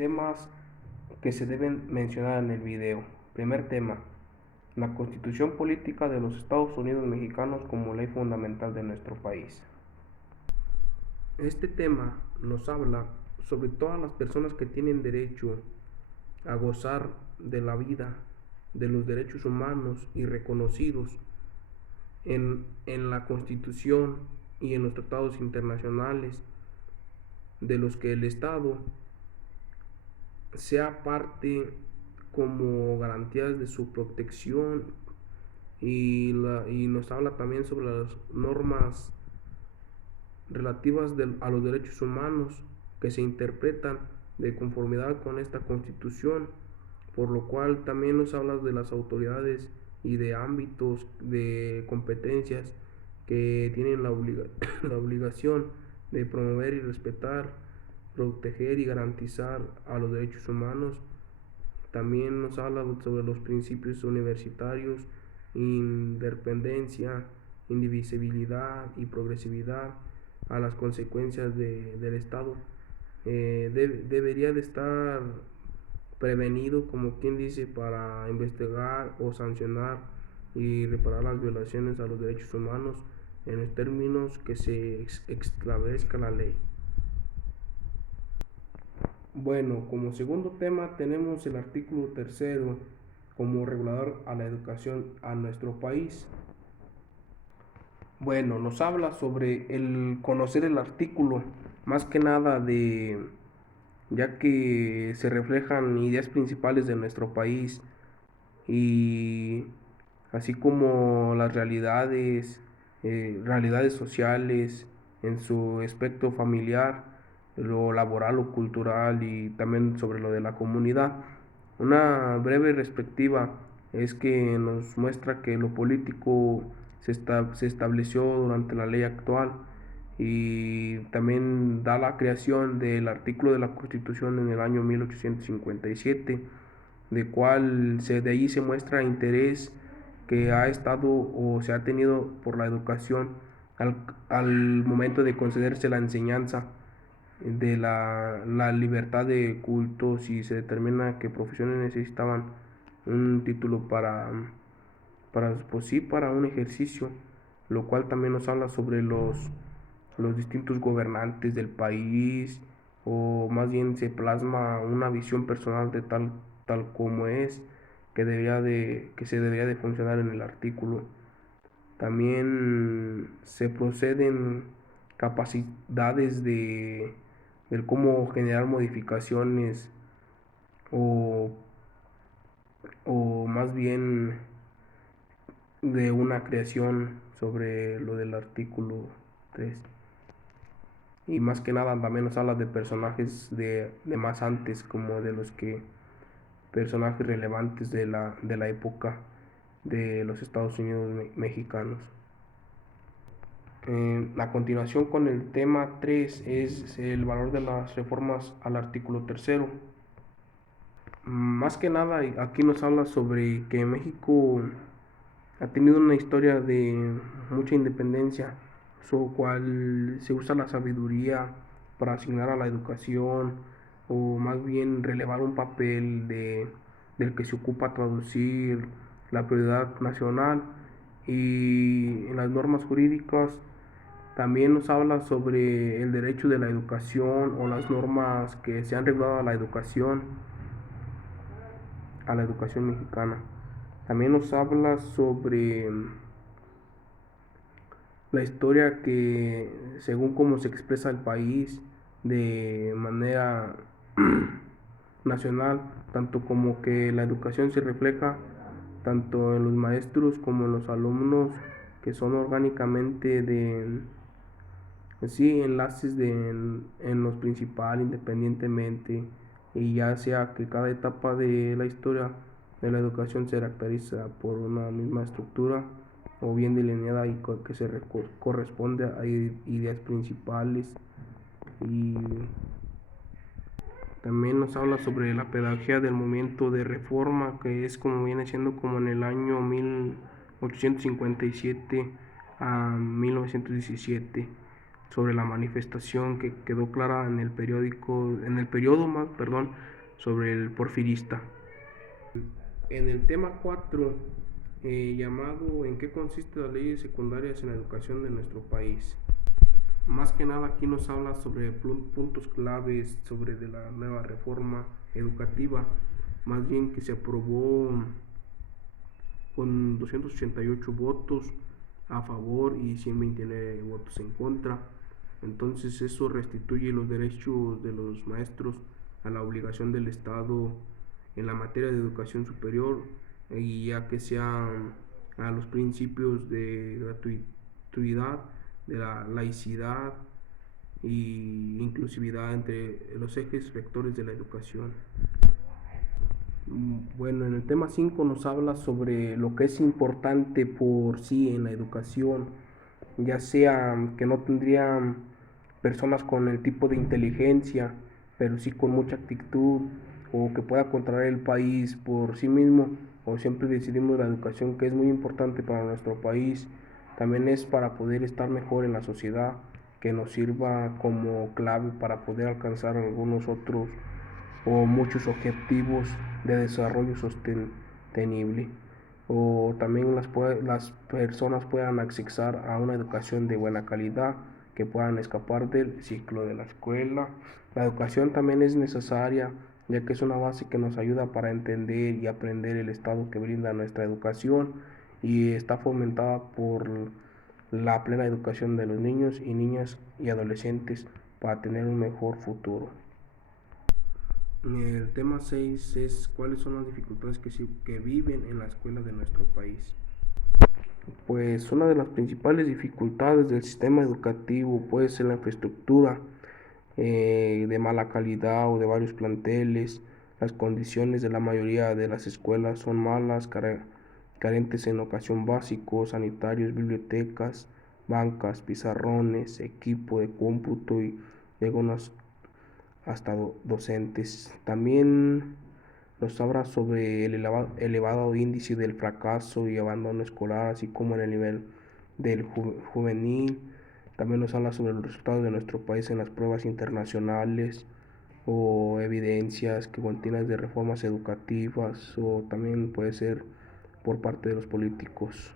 Temas que se deben mencionar en el video. Primer tema: la Constitución Política de los Estados Unidos Mexicanos como ley fundamental de nuestro país. Este tema nos habla sobre todas las personas que tienen derecho a gozar de la vida, de los derechos humanos y reconocidos en la Constitución y en los tratados internacionales, de los que el Estado sea parte como garantías de su protección, y nos habla también sobre las normas relativas a los derechos humanos que se interpretan de conformidad con esta Constitución, por lo cual también nos habla de las autoridades y de ámbitos de competencias que tienen la obligación de promover y respetar, proteger y garantizar a los derechos humanos. También nos habla sobre los principios universitarios: independencia, indivisibilidad y progresividad, a las consecuencias del Estado. Debería de estar prevenido, como quien dice, para investigar o sancionar y reparar las violaciones a los derechos humanos en los términos que se establezca la ley. Bueno, como segundo tema tenemos el artículo 3 como regulador a la educación a nuestro país. Bueno, nos habla sobre el conocer el artículo, más que nada ya que se reflejan ideas principales de nuestro país, y así como las realidades sociales en su aspecto familiar, lo laboral o cultural, y también sobre lo de la comunidad. Una breve perspectiva es que nos muestra que lo político se estableció durante la ley actual, y también da la creación del artículo de la Constitución en el año 1857, de ahí se muestra interés que ha estado o se ha tenido por la educación al momento de concederse la enseñanza de la libertad de cultos, y se determina que profesiones necesitaban un título pues sí, para un ejercicio, lo cual también nos habla sobre los distintos gobernantes del país, o más bien se plasma una visión personal de tal como es, que se debería de funcionar en el artículo. También se proceden capacidades del cómo generar modificaciones, o, o más bien de una creación sobre lo del artículo 3. Y más que nada también nos habla de personajes de más antes, como de personajes relevantes de la época de los Estados Unidos mexicanos. A continuación, con el tema 3, es el valor de las reformas al artículo 3. Más que nada aquí nos habla sobre que México ha tenido una historia de mucha independencia, su cual se usa la sabiduría para asignar a la educación, o más bien relevar un papel del que se ocupa traducir la prioridad nacional. Y en las normas jurídicas también nos habla sobre el derecho de la educación, o las normas que se han regulado a la educación mexicana. También nos habla sobre la historia que, según cómo se expresa el país de manera nacional, tanto como que la educación se refleja tanto en los maestros como en los alumnos, que son orgánicamente sí, enlaces en los principales, independientemente, y ya sea que cada etapa de la historia de la educación se caracteriza por una misma estructura, o bien delineada, y que se corresponde a ideas principales. Y también nos habla sobre la pedagogía del movimiento de reforma, que es como viene siendo como en el año 1857 a 1917. sobre la manifestación que quedó clara en el periodo más, perdón, sobre el porfirista. En el tema 4, llamado ¿En qué consisten las leyes secundarias en la educación de nuestro país? Más que nada aquí nos habla sobre puntos claves sobre de la nueva reforma educativa, más bien que se aprobó con 288 votos a favor y 129 votos en contra. Entonces eso restituye los derechos de los maestros a la obligación del Estado en la materia de educación superior, y ya que sean a los principios de gratuidad, de la laicidad y inclusividad entre los ejes rectores de la educación. Bueno, en el tema 5 nos habla sobre lo que es importante por sí en la educación, ya sea que no tendrían personas con el tipo de inteligencia, pero sí con mucha actitud, o que pueda controlar el país por sí mismo, o siempre decidimos la educación, que es muy importante para nuestro país, también es para poder estar mejor en la sociedad, que nos sirva como clave para poder alcanzar algunos otros o muchos objetivos de desarrollo sostenible, o también las personas puedan acceder a una educación de buena calidad, que puedan escapar del ciclo de la escuela. La educación también es necesaria, ya que es una base que nos ayuda para entender y aprender el estado que brinda nuestra educación, y está fomentada por la plena educación de los niños y niñas y adolescentes para tener un mejor futuro. El tema 6 es cuáles son las dificultades que viven en la escuela de nuestro país. Pues una de las principales dificultades del sistema educativo puede ser la infraestructura, de mala calidad o de varios planteles. Las condiciones de la mayoría de las escuelas son malas, carentes en ocasión básicos, sanitarios, bibliotecas, bancas, pizarrones, equipo de cómputo y algunas hasta docentes. También nos habla sobre el elevado índice del fracaso y abandono escolar, así como en el nivel del juvenil. También nos habla sobre los resultados de nuestro país en las pruebas internacionales, o evidencias que contienen de reformas educativas, o también puede ser por parte de los políticos.